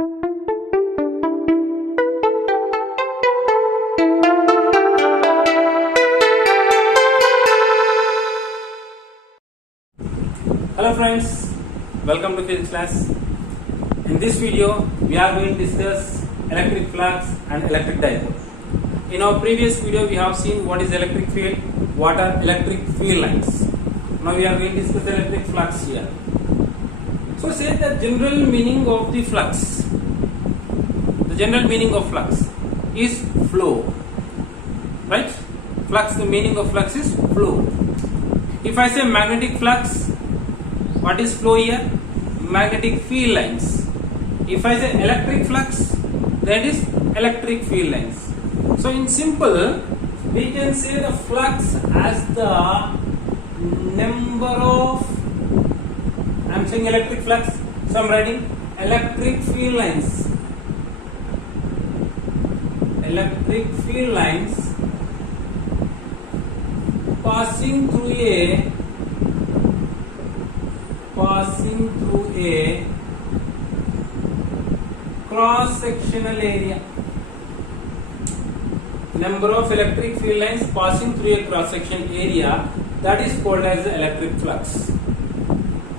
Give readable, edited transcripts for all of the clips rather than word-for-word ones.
Hello friends, welcome to physics class. In this video, we are going to discuss electric flux and electric dipole. In our previous video, we have seen what is electric field, what are electric field lines. Now we are going to discuss electric flux here. So say the general meaning of the flux. The general meaning of flux is flow. Right? Flux, the meaning of flux is flow. If I say magnetic flux, what is flow here? Magnetic field lines. If I say electric flux, that is electric field lines. So in simple, we can say the flux as the number of, I am saying electric flux, so I am writing electric field lines. Electric field lines passing through a cross-sectional area. Number of electric field lines passing through a cross-section area, that is called as the electric flux.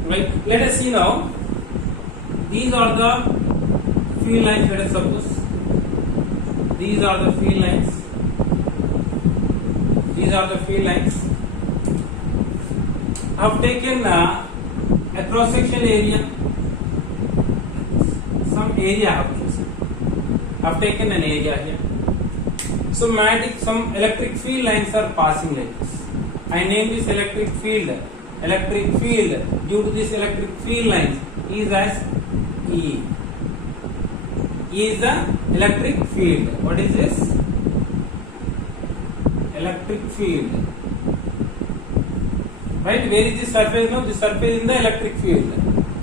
Right? Let us see now. These are the field lines. Let us suppose these are the field lines. These are the field lines. I have taken a cross-section area. Some area I have chosen. I have taken an area here. So some electric field lines are passing like this. I name this electric field. Electric field due to this electric field lines is as E. E is the electric field. What is this? Electric field. Right? Where is the surface now? The surface is in the electric field.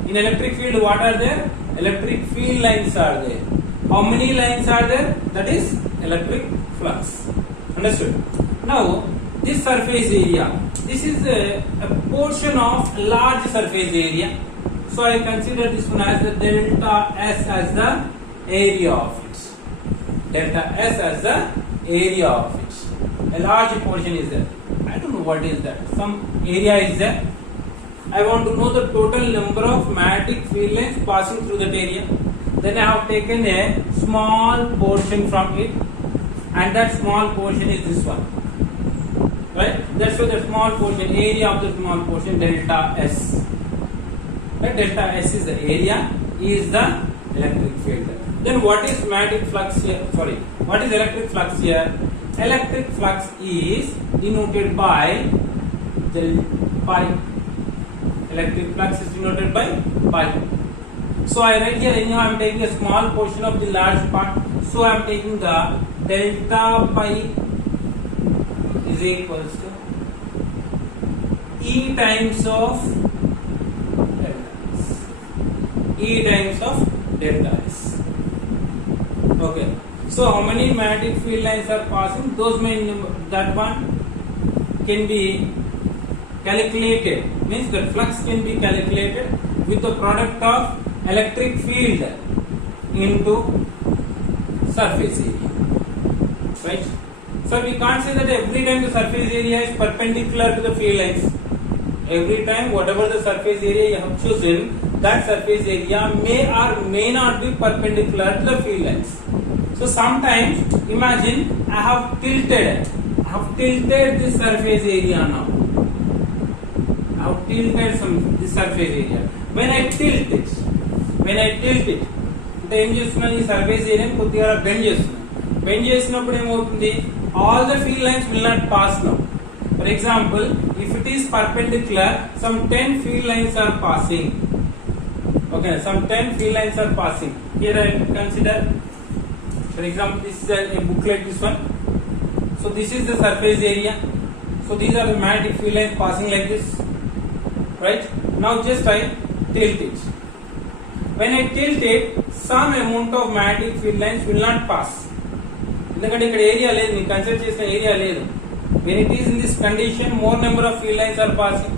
In electric field, what are there? Electric field lines are there. How many lines are there? That is electric flux. Understood? Now, this surface area, this is a portion of large surface area. So I consider this one as the delta S as the area of it. Delta S as the area of it. A large portion is there. I don't know what is that. Some area is there. I want to know the total number of magnetic field lines passing through that area. Then I have taken a small portion from it, and that small portion is this one. Right? That's why the small portion, area of the small portion, delta S. Right? Delta S is the area, E is the electric field. Then what is magnetic flux here? Sorry, what is electric flux here? Electric flux is denoted by pi. Electric flux is denoted by pi. So I write here anyhow I am taking a small portion of the large part. So I am taking the delta pi is equals to E times of delta S. E times of delta S. Okay. So how many magnetic field lines are passing? Those that one can be calculated. Means that flux can be calculated with the product of electric field into surface area. Right? So we can't say that every time the surface area is perpendicular to the field lines. Every time whatever the surface area you have chosen, that surface area may or may not be perpendicular to the field lines. So sometimes imagine I have tilted this surface area now. I have tilted this surface area. When I tilt it, అంటే ఏం చేస్తున్నాను ఈ surface ఏరియాని కొద్దిగా bend చేసినప్పుడు ఏమవుతుంది all the field lines will not pass now. For example, if it is perpendicular, some 10 field lines are passing. Okay, some 10 field lines are passing. Here I consider, for example, this is a booklet, this one. So this is the surface area. So these are the magnetic field lines passing like this. Right? Now just I tilt it. When I tilt it, some amount of magnetic field lines will not pass. ఎందుకంటే ఇక్కడ area లేదు, నేను consider చేసిన area లేదు. When it is in this condition, more number of field lines are passing.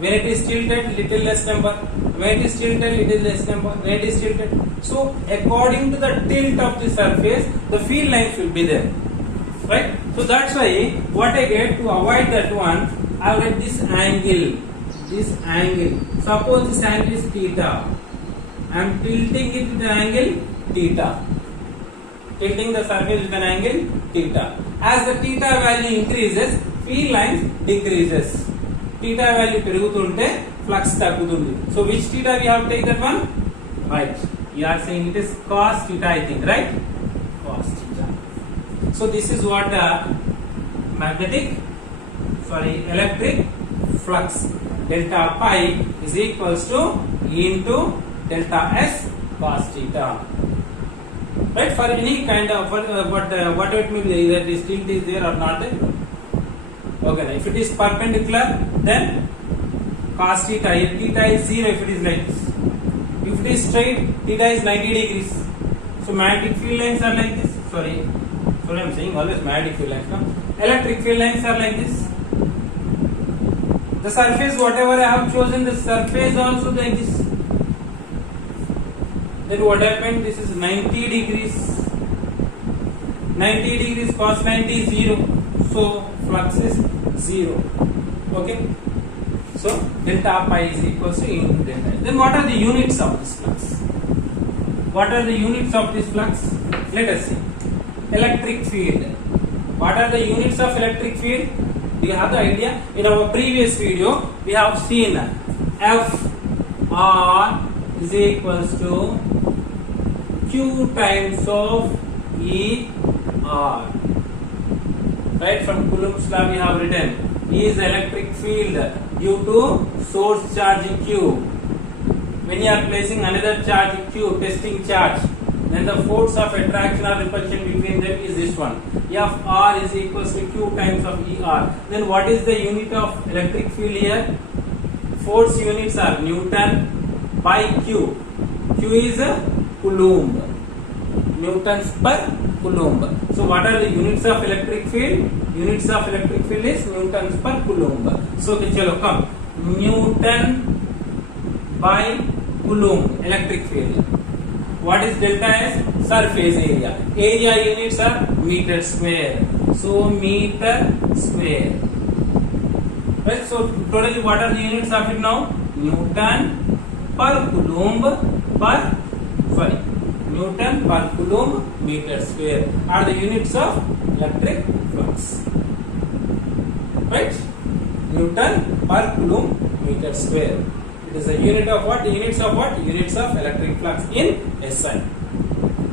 When it is tilted, little less number. When it is tilted, it is less number. When it is tilted, so according to the tilt of the surface, the field lines will be there, right? So that's why what I get to avoid that one, I will get this angle. This angle. Suppose this angle is theta. I am tilting it with the angle theta. Tilting the surface with an angle theta. As the theta value increases, field lines decreases. Theta value పెరుగుతుంటే flux తగ్గుతుంది. So which theta we have taken that one? Right. You are saying it is cos theta, I think, right? Cos theta. So this is what the electric flux delta pi is equals to into delta s cos theta. Right, for any kind of what it may be, either this tilt is there or not there. Okay, if it is perpendicular, then cos theta, if theta is 0, if it is like this. If it is straight, theta is 90 degrees. So magnetic field lines are like this. Sorry, I am saying always magnetic field lines. No? Electric field lines are like this. The surface, whatever I have chosen, the surface also like this. Then what happened? This is 90 degrees. 90 degrees cos 90 is 0. So flux is 0. Okay. So delta pi is equals to into delta. Then what are the units of this flux? What are the units of this flux? Let us see. Electric field. What are the units of electric field? Do you have the idea? In our previous video, we have seen F R is equals to Q times of E R. Right, from Coulomb's law we have written E is electric field due to source charge Q. When you are placing another charge Q, testing charge, then the force of attraction or repulsion between them is this one. F R is equals to Q times of E R. Then what is the unit of electric field here? Force units are Newton by Q. Q is a Coulomb. Newtons per Coulomb. So what are the units of electric field? Units of electric field is Newtons per Coulomb. So chalo come. Newton by Coulomb electric field. What is delta S? Surface area. Area units are meter square. So meter square. Right. So totally what are the units of it now? Newton per Coulomb Newton per Coulomb meter square are the units of electric flux. Right? Newton per Coulomb meter square. It is a unit of what? Units of what? Units of electric flux in SI.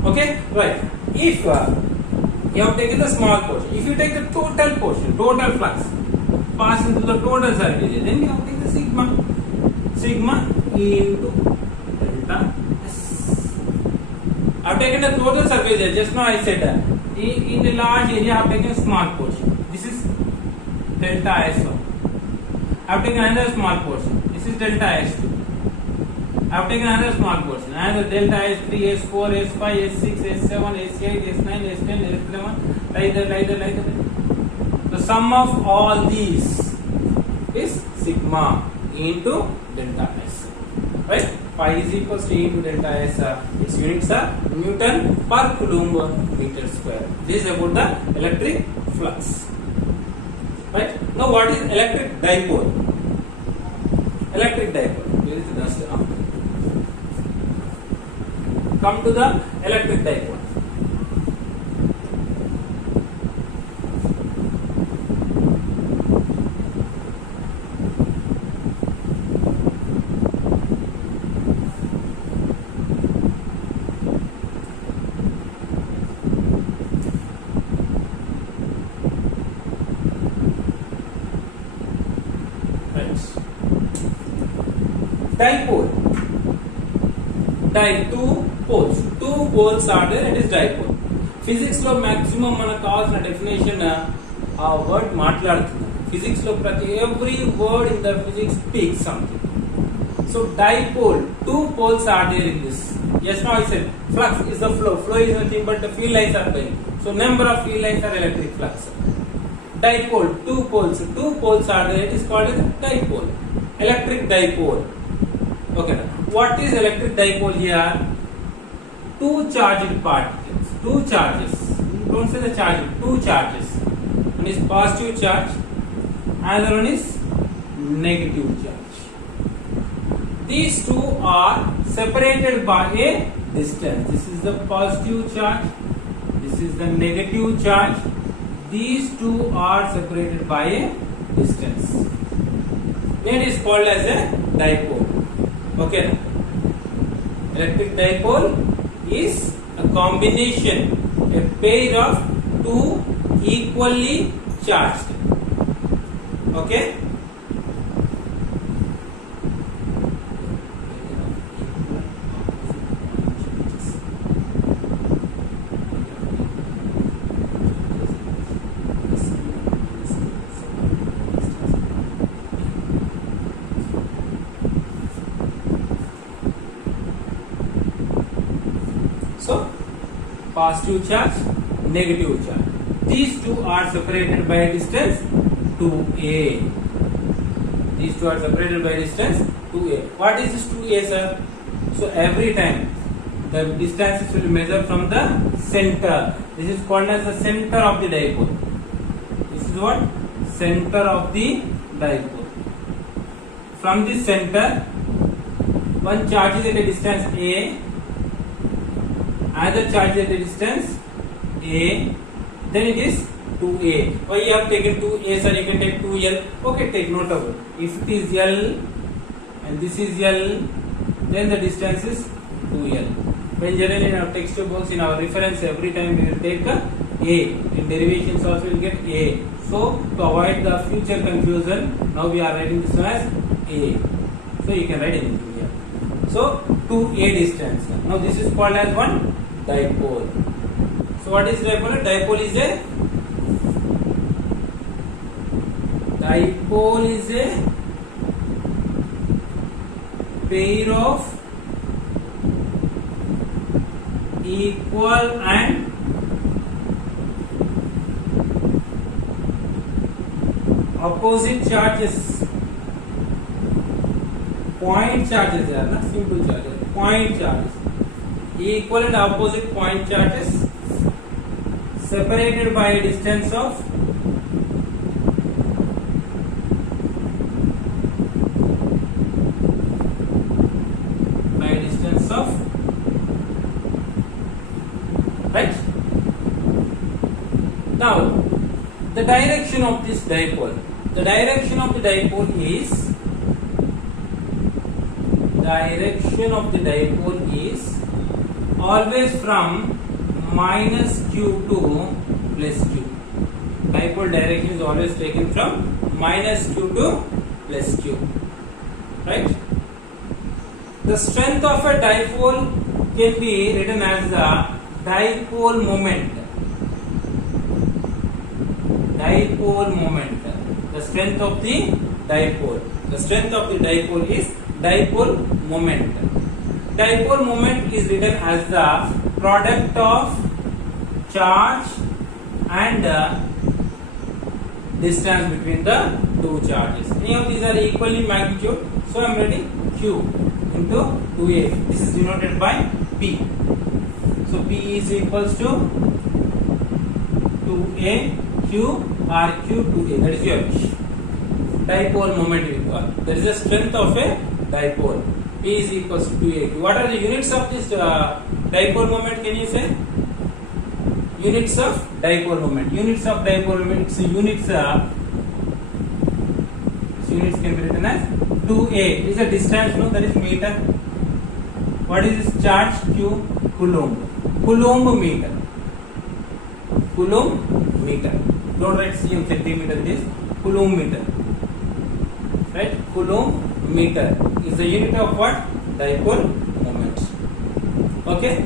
Okay? Right. If you have taken the small portion, if you take the total portion, total flux, pass into the total surface, then you have to take the sigma E into delta S. I have taken the total surface area. Just now I said that in a large area I have taken a small portion. This is delta S1. I have taken another small portion. This is delta S2. I have taken another small portion. Another delta S3, S4, S5, S6, S7, S8, S9, S10, S11, like that. The sum of all these is sigma into delta S. Right? Pi is equals to into delta S. Its units are Newton per Coulomb meter square. This is about the electric flux. Right? Now what is electric dipole? Electric dipole. Where is the dust? Come to the electric dipole. Dipole. Two poles are there. It is dipole. Physics లో maximum మనకు కావాల్సిన definition ఆ word మాట్లాడుతున్నాం. Physics లో ప్రతి every word in the physics speaks something. So dipole, two poles are there in this. Yes, now I said flux is the flow. Flow is nothing but the field lines are going. So number of field lines are electric flux. Dipole, two poles are there. It is called as dipole. Electric dipole. Okay. What is electric dipole here? Two charged particles. Two charges. Don't say the charge. Two charges. One is positive charge. Another one is negative charge. These two are separated by a distance. This is the positive charge. This is the negative charge. These two are separated by a distance. It is called as a dipole. Okay. Electric dipole is a combination, a pair of two equally charged. Okay. So, positive charge, negative charge. These two are separated by a distance 2a. These two are separated by a distance 2a. What is this 2a, sir? So, every time the distances will be measured from the center. This is called as the center of the dipole. This is what? Center of the dipole. From this center, one charge is at a distance a. Another charge at a distance a, then it is 2a. Why you have taken 2a, sir? You can take 2l. Okay, take note of it. If it is l and this is l, then the distance is 2l. When generally in our textbooks, in our reference, every time we will take a. In derivations also we will get a. So to avoid the future confusion, now we are writing this one as a. So you can write anything here. So 2a distance. Now this is called as one dipole. So what is dipole? Dipole is a pair of equal and opposite charges. Point charges are not simple charges. Point charges. Equal and opposite point charges separated by a distance of right. Now the direction of this dipole. The direction of the dipole is always from minus q to plus q. Dipole direction is always taken from minus q to plus q. Right? The strength of a dipole can be written as the dipole moment. Dipole moment. The strength of the dipole. The strength of the dipole is dipole moment. Dipole moment is written as the product of charge and distance between the two charges. Any of these are equally magnitude. So I am writing Q into 2a. This is denoted by P. So P is equals to 2a Q or Q 2a. That is your wish. Dipole moment we call. That is the strength of a dipole. P is equals to 2a. What are the units of this dipole moment? Can you say? Units of dipole moment. Units of dipole moment. So units can be written as 2a. Is a distance, no? That is meter. What is this charge? Q. Coulomb. Coulomb meter. Coulomb meter. Don't write cm centimeter. This Coulomb meter. Right? Coulomb meter is the unit of what? Dipole moment. Okay?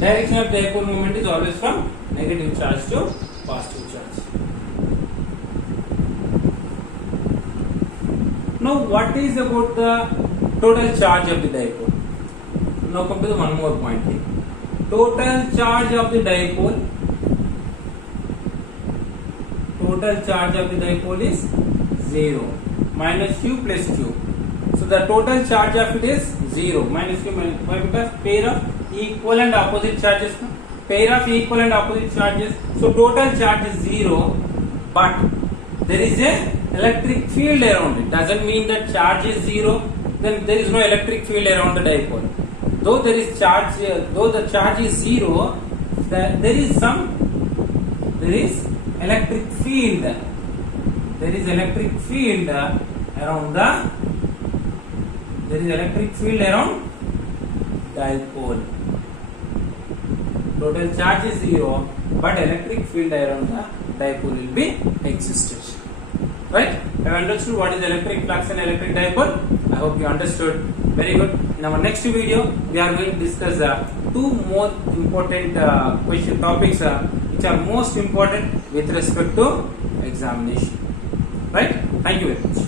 Direction of dipole moment is always from negative charge to positive charge. Now, what is about the total charge of the dipole? Now come to the one more point here. Total charge of the dipole. Total charge of the dipole is 0. Minus q plus q. So the total charge of it is 0. Minus q minus. Why? Because pair of equal and opposite charges. No? Pair of equal and opposite charges. So total charge is 0, but there is a electric field around it. Doesn't mean that charge is 0. Then there is no electric field around the dipole. Though there is charge, though the charge is 0, there is electric field. There is electric field around the. There is electric field around dipole. Total charge is 0, but electric field around the dipole will be existed. Right? Have you understood what is electric flux and electric dipole? I hope you understood. Very good. In our next video, we are going to discuss two more important question topics which are most important with respect to examination. Right? Thank you very much.